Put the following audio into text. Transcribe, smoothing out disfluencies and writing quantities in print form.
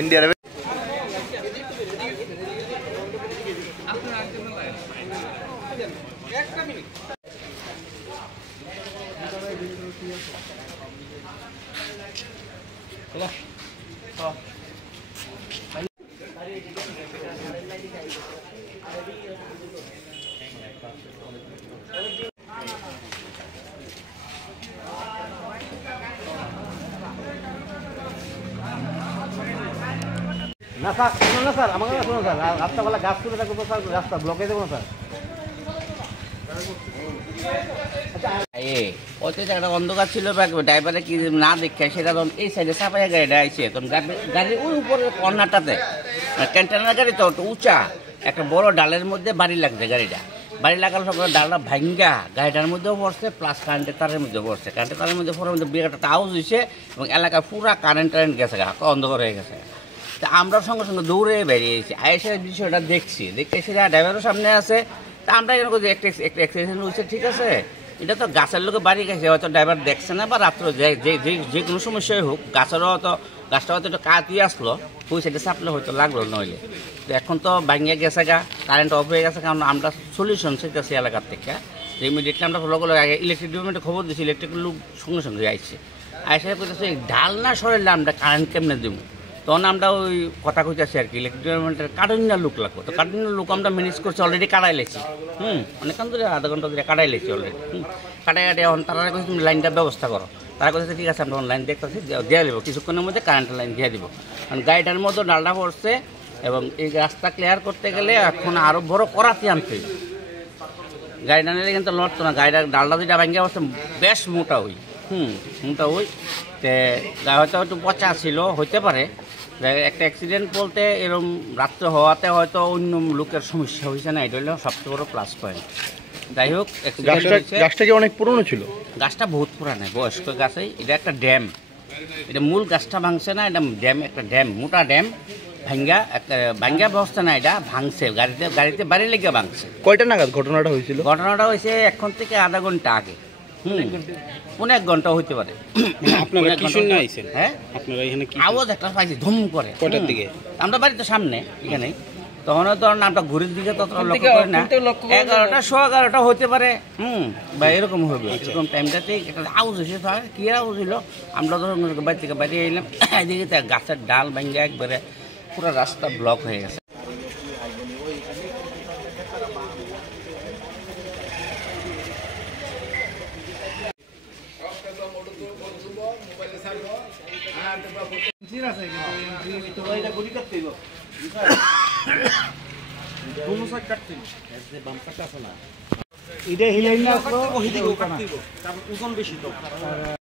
ইন্ডিয়ার না স্যার, শুনুন না স্যার, আমাকে শুনুন স্যার, রাস্তাবেলা গাছ তুলে থাকবো তো স্যার, রাস্তা ব্লকে দেবো না স্যার। একটা অন্ধকার ছিল, ড্রাইভারে কি না দেখে সেটা তখন এই সাইডে চাপাইয়া গাড়িটা আইছে, তখন গাড়ির ওই উপরে কর্নারটাতে কন্টেনার গাড়ি তো উঁচা একটা বড় ডালের মধ্যে বাড়ি লাগছে গাড়িটা। বাড়ি লাগার সব ডালটা ভাঙ্গা গাড়িটার মধ্যেও পড়ছে, প্লাস কারেন্টের তারের মধ্যেও পড়ছে। কারেন্টের তারের মধ্যে পড়ার মধ্যে বিরাট একটা আওয়াজ হয়েছে এবং এলাকায় পুরা কারেন্ট গেছে, অন্ধকার হয়ে গেছে। তা আমরা সঙ্গে সঙ্গে দৌড়ে বেরিয়েছি, এসে বিষয়টা দেখছি, দেখতে এসে ড্রাইভারও সামনে আছে। তা আমরা এরকম একটা অ্যাক্সিডেন্ট হয়েছে, ঠিক আছে, এটা তো গাছের লোকে বাড়ি গেছে, হয়তো ড্রাইভার দেখছে না, বা রাত্রে যে কোনো সমস্যাই হোক, গাছেরও হয়তো গাছটা হয়তো একটু কাটিয়ে আসলো, ওই সাইডে চাপলে হয়তো লাগলো নইলে। তো এখন তো ভাঙিয়ে গেছে গা, কারেন্ট অফ হয়ে গেছে, কারণ আমরা সলিউশন চাইতেছি এলাকার থেকে। ইমিডিয়েটলি আমরা লগে আগে ইলেকট্রিক ডিপার্টমেন্টে খবর দিচ্ছি, ইলেকট্রিক লোক সঙ্গে সঙ্গে আইসে করতেছে ডাল না সরাইলে আমরা কারেন্ট কেমনে দেবো। তখন আমরা ওই কথা কইতেছি আর কি, ইলেকট্রিক ডিপার্টমেন্টের কাটাইনার লোক লাগবো। তো কাটাইনার লোক আমরা ম্যানেজ করছি, অলরেডি কাটাই লেছি, অনেকক্ষণ ধরে আধা ঘন্টা ধরে কাটাই লেছি অলরেডি। কাটাই এখন তারা কাছে তুমি লাইনটার ব্যবস্থা করো। তারা কাছে ঠিক আছে, আমরা লাইন দেখতেছি, দিয়ে দেবো কিছুক্ষণের মধ্যে কারেন্টের লাইন দিয়ে দিব। কারণ গাড়িটার মধ্যে ডালটা পড়ছে এবং এই রাস্তা ক্লিয়ার করতে গেলে এখন আরও বড় করাতি আনতে হবে। গাড়িটা নিলে কিন্তু লড়তো না, গাড়িটা ডালটা যেটা ভাঙ্গে অবস্থা বেশ মোটা হই, মোটা হই। তে হয়তো একটু পচা ছিল, হইতে পারে। একটা অ্যাক্সিডেন্ট বলতে এরকম রাত্রে হওয়াতে হয়তো অন্য লোকের সমস্যা হয়েছে না, এটা হলো সবচেয়ে বড় প্লাস পয়েন্ট। যাই হোক, গাছটা কি অনেক পুরনো ছিল? গাছটা বহুত পুরানো, বয়স্ক গাছই। এটা একটা ড্যাম, এটা মূল গাছটা ভাঙছে না, এটা ড্যাম, একটা ড্যাম, মোটা ড্যাম ভাঙ্গা ব্যবস্থা না, এটা ভাঙছে, গাড়িতে বাড়ি লেগে ভাঙছে। কয়টা নাগাদ ঘটনাটা হয়েছিল? ঘটনাটা হয়েছে এখন থেকে আধা ঘন্টা আগে, পৌনে 1 ঘন্টা হইতে পারে। আওয়াজ একটা পাইছি ধুম করে, কয়টার দিকে? আমরা বাড়িতে সামনে এখানে, তখন ধর নামটা ঘুরের দিকে তত লক্ষ্য করে না, 11টা 11:15 হতে পারে, বা এরকম হবে, এরকম টাইমটাতেই একটা আওয়াজ হয়েছে। কি আওয়াজ হইলো, আমরা ধর বাড়ি থেকে বাইরে এলাম, এদিকে গাছের ডাল ভাঙ্গা একবারে পুরো রাস্তা ব্লক হয়ে গেছে। এটা হিলাই না ওজন বেশি তো।